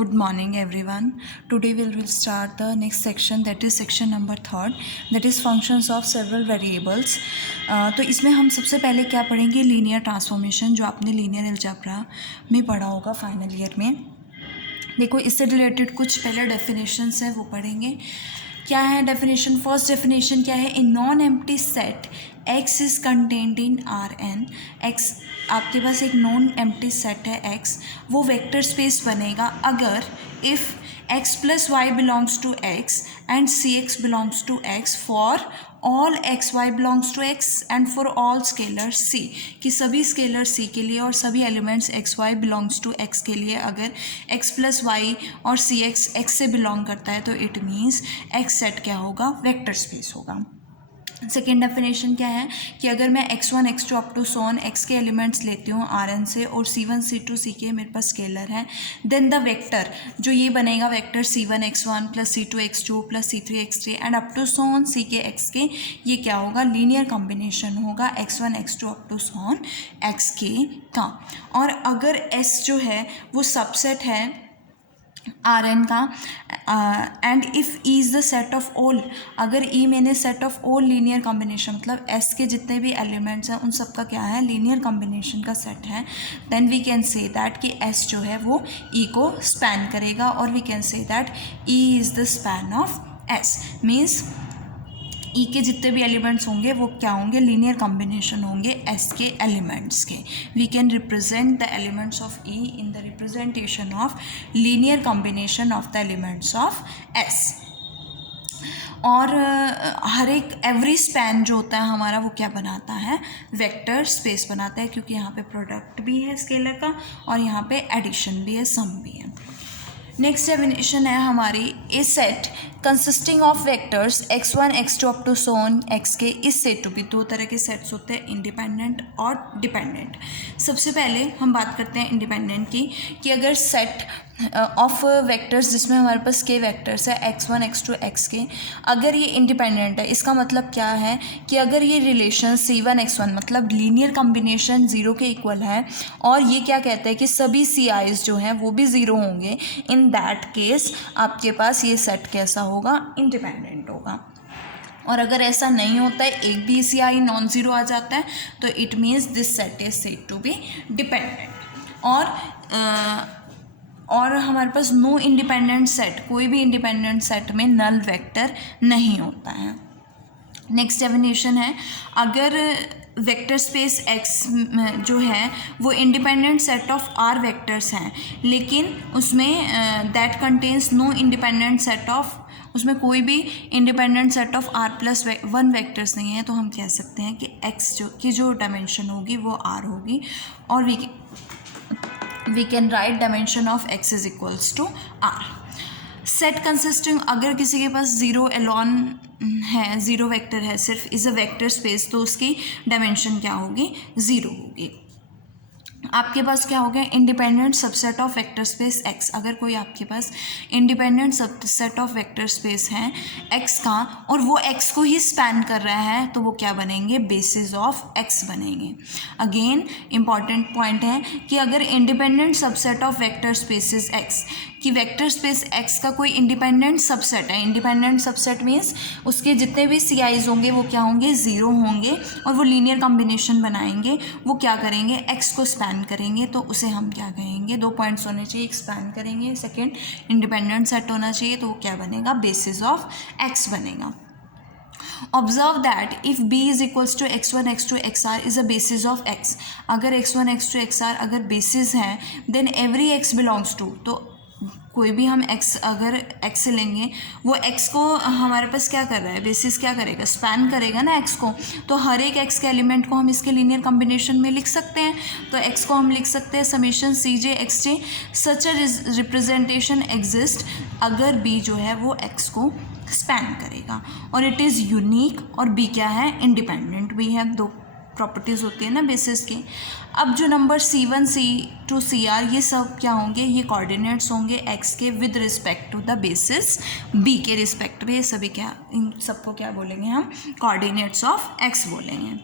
Good morning everyone. Today we will start the next section, that is section number 3rd, that is functions of several variables. तो इसमें हम सबसे पहले क्या पढ़ेंगे, लीनियर ट्रांसफॉर्मेशन, जो आपने लीनियर अलजेब्रा में पढ़ा होगा फाइनल ईयर में. देखो इससे रिलेटेड कुछ पहले डेफिनेशंस है वो पढ़ेंगे. क्या है डेफिनेशन? फर्स्ट डेफिनेशन क्या है? A non empty set X is contained in R N. X, आपके पास एक नॉन एम्प्टी सेट है एक्स, वो वेक्टर स्पेस बनेगा अगर if X plus Y belongs to X and C X belongs to X for all X Y belongs to X and for all scalar C. कि सभी scalar C के लिए और सभी elements X Y belongs to X के लिए अगर x plus Y और सी एक्स एक्स से बिलोंग करता है तो इट मीन्स एक्स सेट क्या होगा? वेक्टर स्पेस होगा. सेकेंड डेफिनेशन क्या है कि अगर मैं x1 x2 up to some x के एलिमेंट्स लेती हूँ Rn से और c1 c2 ck मेरे पास स्केलर है, देन द वेक्टर जो ये बनेगा vector c1 x1 plus c2 x2 plus c3 x3 and up to some ck xk, ये क्या होगा? लीनियर कॉम्बिनेशन होगा x1 x2 up to so on xk का. और अगर s जो है वो सबसेट है आर एन का and if E is the set of all, अगर ई मैंने set of all linear combination मतलब एस के जितने भी एलिमेंट्स हैं उन सब का क्या है? लीनियर कॉम्बिनेशन का सेट है, then we can say that कि एस जो है वो ई को स्पैन करेगा और we can say that E is the span of S. Means E के जितने भी एलिमेंट्स होंगे वो क्या होंगे? लीनियर कॉम्बिनेशन होंगे एस के एलिमेंट्स के. We can represent the elements of E in the representation of linear combination of the elements of S. और हर एक एवरी स्पैन जो होता है हमारा वो क्या बनाता है? वेक्टर स्पेस बनाता है, क्योंकि यहाँ पे प्रोडक्ट भी है स्केलर का और यहाँ पे एडिशन भी है, सम भी है. नेक्स्ट डेफिनेशन है हमारी, a set consisting of vectors x1 x2 up to so on xk is set to be. दो तरह के सेट्स होते हैं, इंडिपेंडेंट और डिपेंडेंट. सबसे पहले हम बात करते हैं इंडिपेंडेंट की, कि अगर सेट ऑफ वेक्टर्स जिसमें हमारे पास के वेक्टर्स है x1 x2 xk, अगर ये इंडिपेंडेंट है, इसका मतलब क्या है कि अगर ये रिलेशन c1 x1 मतलब लीनियर कॉम्बिनेशन 0 के इक्वल है और ये क्या कहते हैं कि सभी ci's जो हैं वो भी 0 होंगे, इन दैट केस आपके पास ये सेट कैसा होगा? इंडिपेंडेंट होगा. और अगर ऐसा नहीं होता है, एक भी ci नॉन ज़ीरो आ जाता है, तो it means this set is said to be dependent. और हमारे पास नो इंडिपेंडेंट सेट, कोई भी इंडिपेंडेंट सेट में नल वेक्टर नहीं होता है. नेक्स्ट डेफिनेशन है, अगर वेक्टर स्पेस एक्स जो है वो independent set of r vectors हैं, लेकिन उसमें that contains no independent set of, उसमें कोई भी independent set of r plus one vectors नहीं है, तो हम कह सकते हैं कि एक्स की जो डायमेंशन होगी वो आर होगी. और we can write dimension of x is equals to r. Set consisting, अगर किसी के पास ज़ीरो एलॉन है, ज़ीरो वेक्टर है सिर्फ, इज़ अ वेक्टर स्पेस, तो उसकी डायमेंशन क्या होगी? 0 होगी. आपके पास क्या हो गया? Independent subset of vector space X. अगर कोई आपके पास independent subset of vector space है एक्स का और वो एक्स को ही स्पैन कर रहा है, तो वो क्या बनेंगे? बेसिस ऑफ एक्स बनेंगे. अगेन इंपॉर्टेंट पॉइंट है कि अगर independent subset of vector spaces x, कि वेक्टर स्पेस एक्स का कोई इंडिपेंडेंट सबसेट है, इंडिपेंडेंट सबसेट मीन्स उसके जितने भी ci's होंगे वो क्या होंगे? 0 होंगे और वो लीनियर कॉम्बिनेशन बनाएंगे, वो क्या करेंगे? एक्स को स्पैन करेंगे, तो उसे हम क्या कहेंगे? 2 पॉइंट्स होने चाहिए, एक स्पैन करेंगे, सेकेंड इंडिपेंडेंट सेट होना चाहिए, तो वो क्या बनेगा? बेसिस ऑफ एक्स बनेगा. Observe that if b is equals to x1 x2 xr is a basis of x. अगर x1 x2 xr अगर बेसिस हैं, then every x belongs to, तो कोई भी हम x अगर x लेंगे, वो x को हमारे पास क्या कर रहा है? बेसिस क्या करेगा? स्पैन करेगा ना x को. तो हर एक x के एलिमेंट को हम इसके लीनियर कॉम्बिनेशन में लिख सकते हैं. तो x को हम लिख सकते हैं summation cj xj. Such a representation exist अगर b जो है वो x को स्पैन करेगा और इट इज़ यूनिक, और b क्या है? इंडिपेंडेंट भी है. 2 प्रॉपर्टीज़ होती है ना बेसिस की. अब जो नंबर c1 c2 cr ये सब क्या होंगे? ये कोऑर्डिनेट्स होंगे x के with respect to the basis b के रिस्पेक्ट में. ये सभी क्या, इन सबको क्या बोलेंगे हम? कोऑर्डिनेट्स ऑफ x बोलेंगे.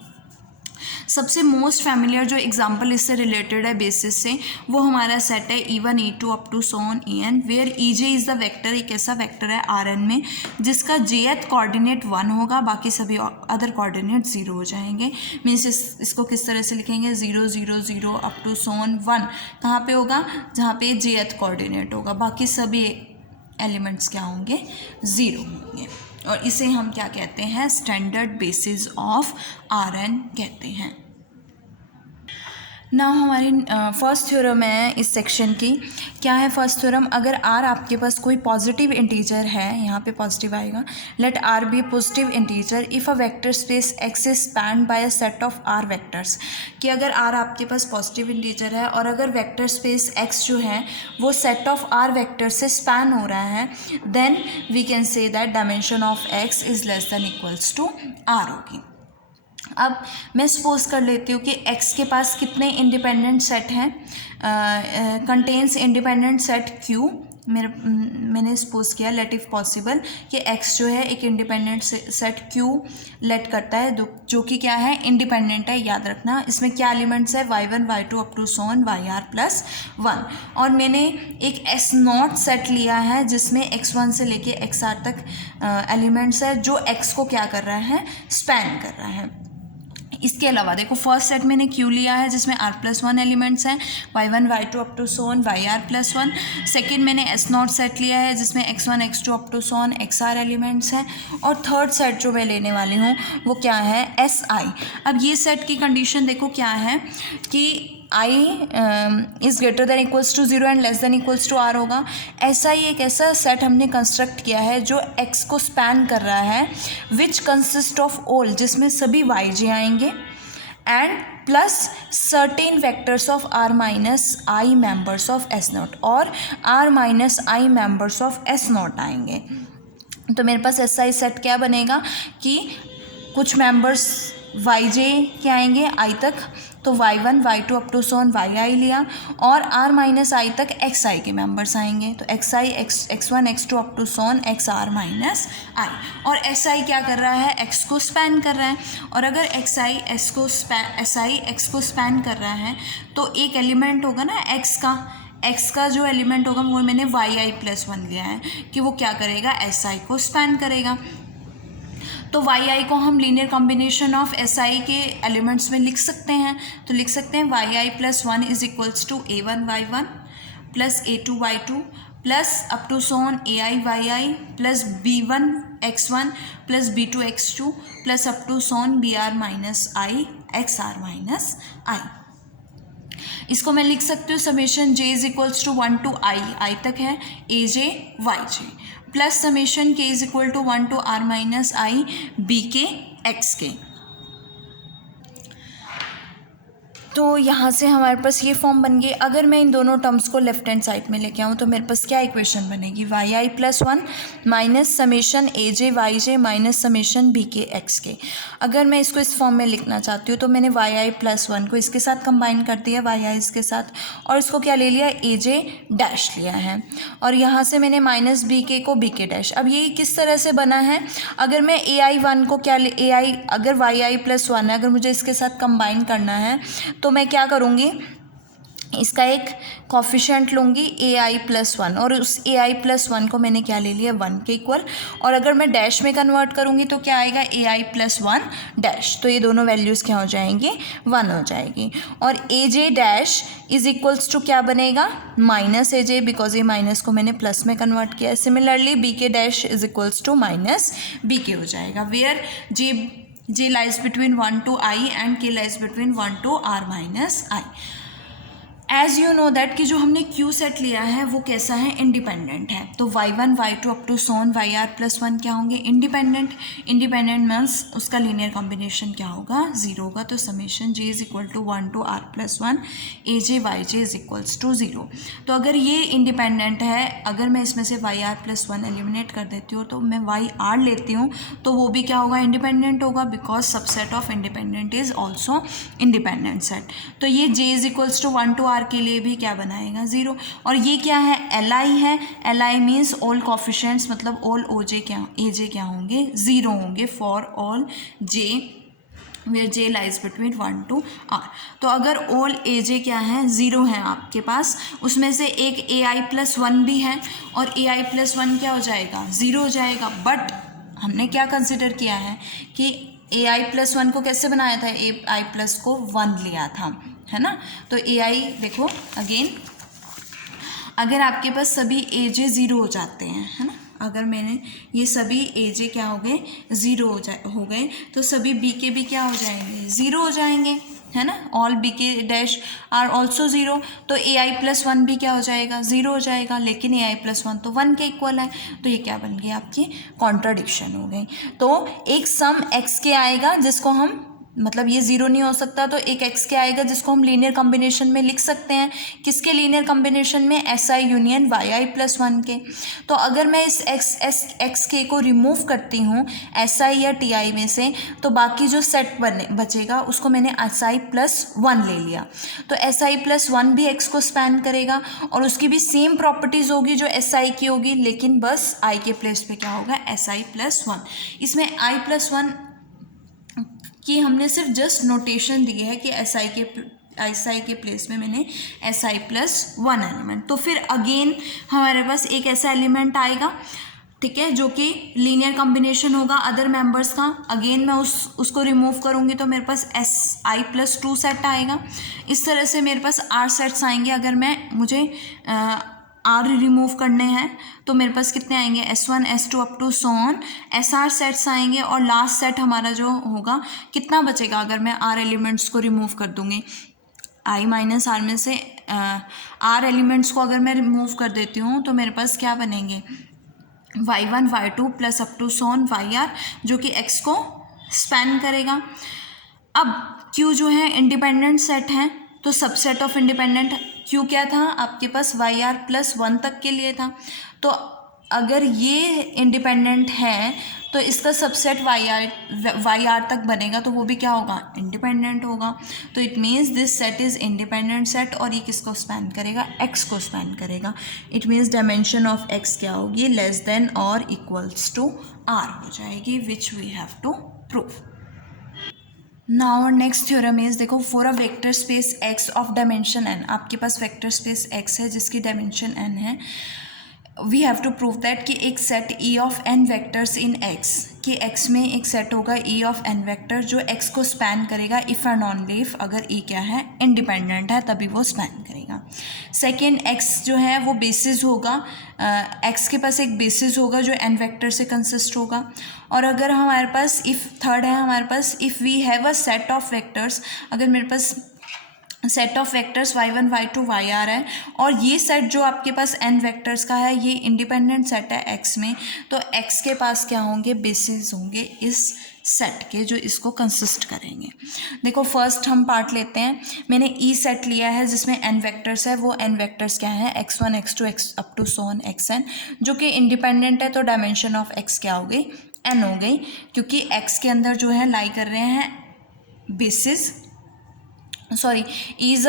सबसे मोस्ट फैमिलियर जो एग्जांपल इससे रिलेटेड है बेसिस से, वो हमारा सेट है E1 E2 up to so on En, where EJ is the vector, एक ऐसा वेक्टर है Rn में जिसका jth कोऑर्डिनेट 1 होगा, बाकी सभी अदर कोऑर्डिनेट 0 हो जाएंगे। मीन्स इसको किस तरह से लिखेंगे, 0 0 0 अप टू सो ऑन 1 कहाँ पे होगा, जहाँ पे jth कोऑर्डिनेट होगा, बाकी सभी एलिमेंट्स क्या होंगे, 0 होंगे। और इसे हम क्या कहते हैं, स्टैंडर्ड बेसिस ऑफ Rn कहते हैं। ना हमारी फर्स्ट थ्योरम है इस सेक्शन की। क्या है फर्स्ट थ्योरम, अगर R आपके पास कोई पॉजिटिव इंटीजर है, यहाँ पे पॉजिटिव आएगा, let R be positive integer if a vector space X is spanned by a set of R vectors, कि अगर R आपके पास पॉजिटिव इंटीजर है और अगर वेक्टर स्पेस X जो है वो सेट ऑफ R वेक्टर से स्पैन हो रहा है, then we can say that dimension of X is less than equals to R होगी। अब मैं सपोज कर लेती हूँ कि x के पास कितने इंडिपेंडेंट सेट हैं, कंटेन्स इंडिपेंडेंट सेट q। मैंने सपोज किया लेट इफ़ पॉसिबल कि x जो है एक इंडिपेंडेंट सेट q लेट करता है, जो कि क्या है, इंडिपेंडेंट है। याद रखना इसमें क्या एलिमेंट्स है, y1 y2 up to so on yr plus 1। और मैंने एक s0 सेट लिया है जिसमें x1 से लेके xr तक एलिमेंट्स है, जो x को क्या कर रहा है, स्पैन कर रहा है। इसके अलावा देखो फर्स्ट सेट मैंने Q लिया है जिसमें R प्लस 1 एलिमेंट्स हैं, y1 y2 up to so on yr plus 1। Second मैंने S0 सेट लिया है जिसमें x1 x2 up to so on xr elements हैं। और थर्ड सेट जो मैं लेने वाली हूँ वो क्या है, Si। अब ये सेट की कंडीशन देखो क्या है कि I is greater than equals to 0 and less than equals to R होगा। ऐसा ही एक ऐसा सेट हमने कंस्ट्रक्ट किया है जो X को स्पैन कर रहा है, विच कंसिस्ट ऑफ ऑल, जिसमें सभी yj आएंगे, and plus certain vectors of R minus I members of S0 और R minus I members of S0 आएंगे। तो मेरे पास ऐसा ही सेट क्या बनेगा कि कुछ मेंबर्स yj के आएंगे I तक, तो y1 y2 up to so on yi लिया, और r माइनस i तक xi के मेंबर्स आएंगे, तो xi x1 x2 up to so on xr minus i। और si क्या कर रहा है, x को स्पैन कर रहा है, और अगर xi x को स्पैन कर रहा है तो एक एलिमेंट होगा ना x का जो एलिमेंट होगा वो मैंने yi प्लस 1 लिया है कि वो क्या करेगा, si को स्पैन करेगा। तो yi को हम लीनियर कॉम्बिनेशन ऑफ si के एलिमेंट्स में लिख सकते हैं, तो लिख सकते हैं yi plus 1 is equals to a1 y1 plus a2 y2 plus up to so on ai yi plus b1 x1 plus b2 x2 plus up to so on br minus i xr minus i। इसको मैं लिख सकती हूँ summation j is equals to 1 to i तक है aj yj plus summation k is equal to 1 to r minus i bk xk। तो यहाँ से हमारे पास ये फॉर्म बन गई। अगर मैं इन दोनों टर्म्स को लेफ्ट हैंड साइड में लेके आऊँ तो मेरे पास क्या इक्वेशन बनेगी, yi plus 1 minus summation aj yj minus summation bk xk। अगर मैं इसको इस फॉर्म में लिखना चाहती हूँ तो मैंने yi प्लस 1 को इसके साथ कंबाइन कर दिया, yi इसके साथ, और इसको क्या ले लिया, aj डैश लिया है, और यहाँ से मैंने माइनस bk को bk डैश। अब ये किस तरह से बना है, अगर मैं ai1 को क्या अगर yi प्लस 1 है, अगर मुझे इसके साथ कंबाइन करना है तो मैं क्या करूँगी, इसका एक कॉफिशेंट लूँगी ai प्लस 1, और उस ai प्लस 1 को मैंने क्या ले लिया, 1 के इक्वल, और अगर मैं डैश में कन्वर्ट करूँगी तो क्या आएगा, ai प्लस 1 डैश, तो ये दोनों वैल्यूज़ क्या हो जाएंगी, 1 हो जाएगी। और aj dash is equals to क्या बनेगा, माइनस aj, बिकॉज ये माइनस को मैंने प्लस में कन्वर्ट किया है। Similarly bk dash is equals to minus bk हो जाएगा, where j lies between 1 to I and k lies between 1 to r minus I। As you know that कि जो हमने Q सेट लिया है वो कैसा है, इंडिपेंडेंट है। तो y1 y2 up to so on yr plus 1 क्या होंगे, इंडिपेंडेंट मीन्स उसका लीनियर कॉम्बिनेशन क्या होगा, 0 होगा। तो summation j is equal to 1 to r plus 1 aj yj is equals to 0। तो अगर ये इंडिपेंडेंट है, अगर मैं इसमें से yr प्लस 1 एलिमिनेट कर देती हूँ तो मैं yr लेती हूँ तो वो भी क्या होगा, इंडिपेंडेंट होगा, because subset of independent is also independent set. तो ये j is equals to 1 to r के लिए भी क्या बनाएगा, 0। और ये क्या है, li है, li मीन्स ऑल कॉफिशेंट्स, मतलब ऑल aj क्या होंगे, 0 होंगे for all j where j lies between 1 to R। तो अगर ऑल ए जे क्या है, ज़ीरो है आपके पास, उसमें से एक ए आई प्लस वन भी है और ए आई प्लस वन क्या हो जाएगा, ज़ीरो हो जाएगा। बट हमने क्या कंसिडर किया है कि ए आई प्लस वन को कैसे बनाया था, ए आई प्लस को वन लिया था, है ना। तो ए आई देखो अगेन, अगर आपके पास सभी ए जे ज़ीरो हो जाते हैं, है ना, अगर मैंने ये सभी ए जे क्या हो गए, ज़ीरो हो गए, तो सभी बी के भी क्या हो जाएंगे, ज़ीरो हो जाएंगे, है ना। ऑल बी के डैश आर ऑल्सो ज़ीरो, तो ए आई प्लस वन भी क्या हो जाएगा, ज़ीरो हो जाएगा। लेकिन ए आई प्लस वन तो वन के इक्वल है, तो ये क्या बन गई आपकी कॉन्ट्राडिक्शन हो गई। तो एक सम एक्स के आएगा जिसको हम, मतलब ये ज़ीरो नहीं हो सकता, तो एक एक्स के आएगा जिसको हम लीनियर कॉम्बिनेशन में लिख सकते हैं। किसके लीनियर कॉम्बिनेशन में, s i union y i plus one के। तो अगर मैं इस एक्स के को रिमूव करती हूँ एस आई या टी आई में से, तो बाकी जो सेट बचेगा उसको मैंने एस आई प्लस वन ले लिया। तो एस आई प्लस वन भी एक्स को स्पैन करेगा और उसकी भी सेम प्रॉपर्टीज़ होगी जो एस आई की होगी, लेकिन बस आई के प्लेस पे क्या होगा, एस आई प्लस वन। इसमें आई प्लस वन कि हमने सिर्फ जस्ट नोटेशन दी है कि एस आई के प्लेस में मैंने S I plus one element. तो फिर अगेन हमारे पास एक ऐसा एलिमेंट आएगा, ठीक है, जो कि लीनियर कॉम्बिनेशन होगा अदर मेंबर्स का। अगेन मैं उसको रिमूव करूँगी तो मेरे पास S I plus two set आएगा। इस तरह से मेरे पास आर सेट्स आएंगे। अगर मुझे आर रिमूव करने हैं तो मेरे पास कितने आएंगे, s one s two up to so on, s r sets आएंगे। और लास्ट सेट हमारा जो होगा, कितना बचेगा अगर मैं आर एलिमेंट्स को रिमूव कर दूँगी, आई माइनस आर में से आर एलिमेंट्स को अगर मैं रिमूव कर देती हूँ तो मेरे पास क्या बनेंगे, y one Y two plus up to so on y r, जो कि एक्स को स्पैन करेगा। अब क्यू जो है इंडिपेंडेंट सेट है, तो सबसेट ऑफ इंडिपेंडेंट क्यू क्या था आपके पास, वाई आर प्लस वन तक के लिए था। तो अगर ये इंडिपेंडेंट है तो इसका सबसेट वाई आर तक बनेगा, तो वो भी क्या होगा, इंडिपेंडेंट होगा। तो it means this set is independent set, और ये किसको स्पैन करेगा, एक्स को स्पैन करेगा। It means dimension of X क्या होगी, लेस देन और इक्वल्स टू आर हो जाएगी, which we have to prove. Now next theorem is, देखो, for a vector space X of dimension N, आपके पास वेक्टर स्पेस एक्स है जिसकी डायमेंशन एन है, we have to prove that कि एक set e of n vectors in x, कि x में एक सेट होगा ई ऑफ एन वेक्टर जो एक्स को स्पैन करेगा इफ़ एंड ओनली इफ, अगर ई क्या है, इंडिपेंडेंट है, तभी वो स्पैन करेगा। सेकेंड, एक्स जो है वो बेसिस होगा, एक्स के पास एक बेसिस होगा जो एन वेक्टर से कंसिस्ट होगा। और अगर हमारे पास इफ़, थर्ड है हमारे पास, if we have a set of vectors, अगर मेरे पास set of vectors Y one Y two Y R है, और ये सेट जो आपके पास एन वेक्टर्स का है, ये इंडिपेंडेंट सेट है एक्स में, तो एक्स के पास क्या होंगे, बेसिस होंगे इस सेट के जो इसको कंसिस्ट करेंगे। देखो, फर्स्ट हम पार्ट लेते हैं। मैंने ई सेट लिया है जिसमें एन वेक्टर्स है, वो एन वेक्टर्स क्या है, x one x two x up to so on x n, जो कि इंडिपेंडेंट है। तो डायमेंशन ऑफ एक्स क्या हो गई, एन हो गई, क्योंकि एक्स के अंदर जो है लाई कर रहे हैं basis, sorry, is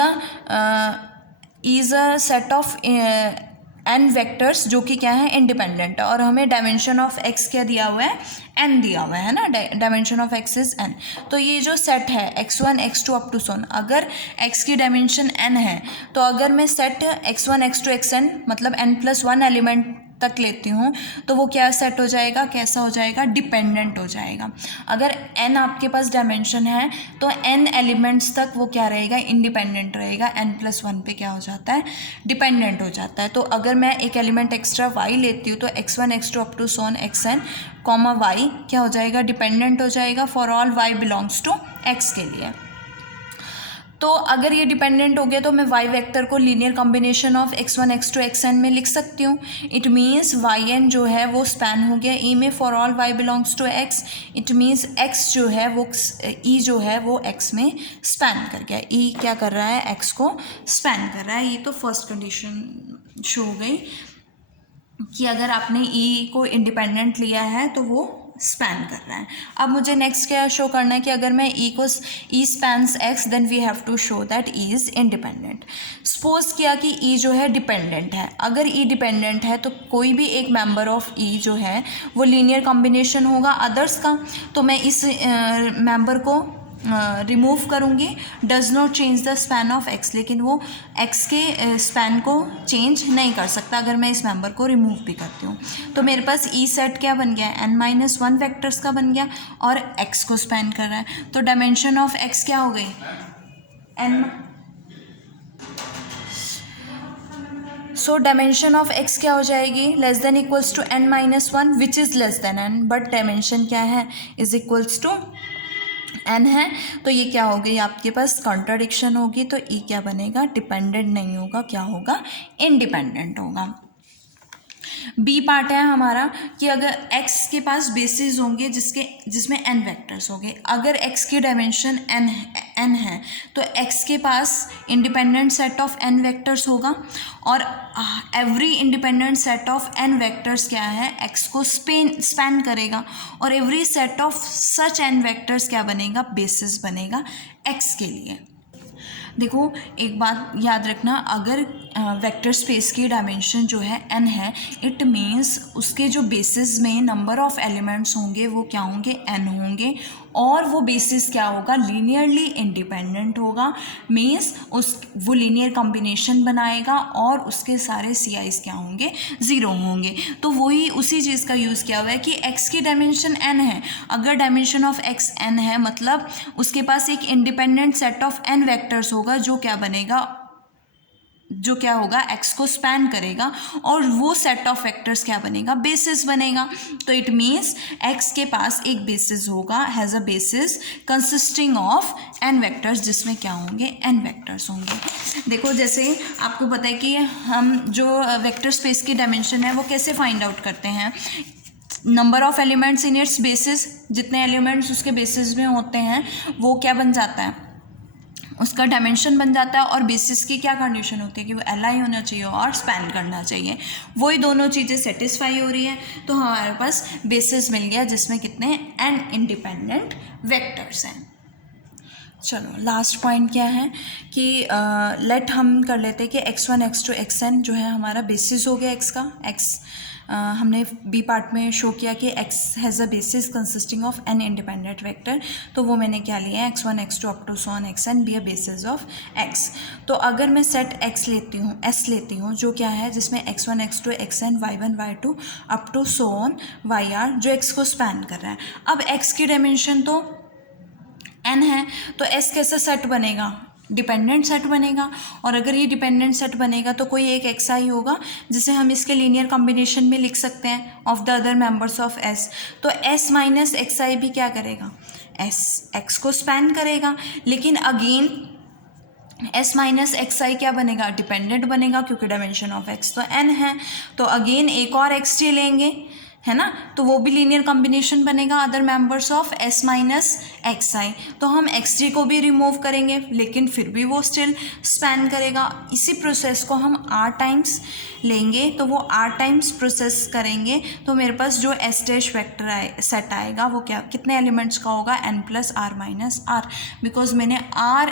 a set of n vectors जो कि क्या है, इंडिपेंडेंट है। और हमें डायमेंशन ऑफ एक्स क्या दिया हुआ है, एन दिया हुआ है ना, dimension of x is N. तो ये जो सेट है x one x two up to so on, अगर एक्स की डायमेंशन एन है, तो अगर मैं set X one x two X N मतलब एन प्लस वन एलिमेंट तक लेती हूँ, तो वो क्या सेट हो जाएगा, कैसा हो जाएगा, डिपेंडेंट हो जाएगा। अगर n आपके पास डायमेंशन है तो n एलिमेंट्स तक वो क्या रहेगा, इंडिपेंडेंट रहेगा, n प्लस वन पे क्या हो जाता है, डिपेंडेंट हो जाता है। तो अगर मैं एक एलिमेंट एक्स्ट्रा y लेती हूँ तो x one x two up to so on x n comma y क्या हो जाएगा, डिपेंडेंट हो जाएगा for all y belongs to x के लिए। तो अगर ये डिपेंडेंट हो गया तो मैं y वेक्टर को linear combination of x1 x2 xn में लिख सकती हूँ। इट मीन्स yn जो है वो स्पैन हो गया e में for all y belongs to x। It means x जो है वो e जो है वो x में स्पैन कर गया, e क्या कर रहा है, x को स्पैन कर रहा है। ये तो फर्स्ट कंडीशन शो हो गई कि अगर आपने e को इंडिपेंडेंट लिया है तो वो स्पैन कर रहा है। अब मुझे नेक्स्ट क्या शो करना है कि अगर मैं e को e spans x then we have to show that e is independent. Suppose किया कि e जो है डिपेंडेंट है, अगर e डिपेंडेंट है तो कोई भी एक मेंबर ऑफ e जो है वो लीनियर कॉम्बिनेशन होगा अदर्स का। तो मैं इस मेंबर को रिमूव करूँगी does not change the span of x, लेकिन वो एक्स के स्पैन को चेंज नहीं कर सकता अगर मैं इस मेंबर को रिमूव भी करती हूँ। तो मेरे पास ई सेट क्या बन गया, n-1 वेक्टर्स का बन गया और एक्स को स्पैन कर रहा है। तो डायमेंशन ऑफ एक्स क्या हो गई, सो डायमेंशन ऑफ एक्स क्या हो जाएगी, less than equals to n-1 which is less than n, but dimension क्या है, इज इक्वल्स टू n है। तो ये क्या होगी, आपके पास कॉन्ट्राडिक्शन होगी, तो ई क्या बनेगा, डिपेंडेंट नहीं होगा, क्या होगा, इंडिपेंडेंट होगा। बी पार्ट है हमारा कि अगर x के पास बेसिस होंगे जिसमें n वेक्टर्स होंगे, अगर x की डायमेंशन n है तो x के पास independent set of n vectors होगा और every independent set of n vectors क्या है, x को स्पैन करेगा और every set of such n vectors क्या बनेगा, बेसिस बनेगा x के लिए। देखो एक बात याद रखना, अगर वेक्टर स्पेस की डायमेंशन जो है n है, इट मीन्स उसके जो बेसिस में नंबर ऑफ एलिमेंट्स होंगे वो क्या होंगे, n होंगे, और वो बेसिस क्या होगा, लीनियरली इंडिपेंडेंट होगा, मीन्स वो लीनियर कॉम्बिनेशन बनाएगा और उसके सारे CIs क्या होंगे, 0 होंगे। तो वही उसी चीज़ का यूज़ किया हुआ है कि x की डायमेंशन n है, अगर डायमेंशन ऑफ x n है मतलब उसके पास एक independent set of n vectors होगा जो क्या बनेगा, जो क्या होगा, x को स्पैन करेगा और वो सेट ऑफ वेक्टर्स क्या बनेगा, बेसिस बनेगा। तो इट मीन्स x के पास एक बेसिस होगा, has a basis consisting of n vectors, जिसमें क्या होंगे, n वेक्टर्स होंगे। देखो जैसे आपको पता है कि हम जो वेक्टर स्पेस की डायमेंशन है वो कैसे फाइंड आउट करते हैं, number of elements in its basis, जितने एलिमेंट्स उसके बेसिस में होते हैं वो क्या बन जाता है, उसका डायमेंशन बन जाता है, और बेसिस की क्या कंडीशन होती है कि वो Li होना चाहिए और स्पैन करना चाहिए, वही दोनों चीज़ें सेटिस्फाई हो रही है। तो हमारे पास बेसिस मिल गया जिसमें कितने n इंडिपेंडेंट वेक्टर्स हैं। चलो लास्ट पॉइंट क्या है कि लेट हम कर लेते हैं कि x1 x2 xn जो है हमारा बेसिस हो गया x का, हमने बी पार्ट में शो किया कि x has a basis consisting of n independent vector, तो वो मैंने क्या लिया है, x1 x2 up to so on xn be a basis of x। तो अगर मैं सेट x लेती हूँ, s लेती हूँ, जो क्या है जिसमें x1 x2 xn y1 y2 up to so on yr जो x को स्पैन कर रहा है। अब x की डायमेंशन तो n है, तो s कैसा सेट बनेगा, डिपेंडेंट सेट बनेगा, और अगर ये डिपेंडेंट सेट बनेगा तो कोई एक xi होगा जिसे हम इसके लीनियर कॉम्बिनेशन में लिख सकते हैं of the other members of s। तो s माइनस xi भी क्या करेगा, x को स्पैन करेगा, लेकिन अगेन s माइनस xi क्या बनेगा, डिपेंडेंट बनेगा, क्योंकि डायमेंशन ऑफ x तो n है। तो अगेन एक और xj लेंगे, है ना, तो वो भी लीनियर कॉम्बिनेशन बनेगा other members of s minus xi। तो हम xj को भी रिमूव करेंगे लेकिन फिर भी वो स्टिल स्पैन करेगा। इसी प्रोसेस को हम r टाइम्स लेंगे, तो वो r टाइम्स प्रोसेस करेंगे, तो मेरे पास जो s डैश वेक्टर सेट आएगा वो क्या, कितने एलिमेंट्स का होगा, n plus r minus r, because मैंने r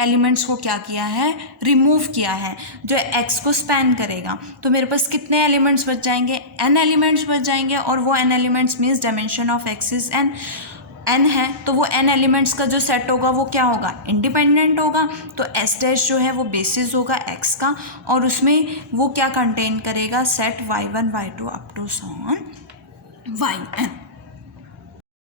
एलिमेंट्स को क्या किया है, रिमूव किया है, जो x को स्पैन करेगा। तो मेरे पास कितने एलिमेंट्स बच जाएंगे, n एलिमेंट्स बच जाएंगे, और वो n elements means dimension of x is n है, तो वो n एलिमेंट्स का जो सेट होगा वो क्या होगा, इंडिपेंडेंट होगा। तो s डैश जो है वो बेसिस होगा x का, और उसमें वो क्या कंटेन करेगा, set y1 y2 up to so on yn।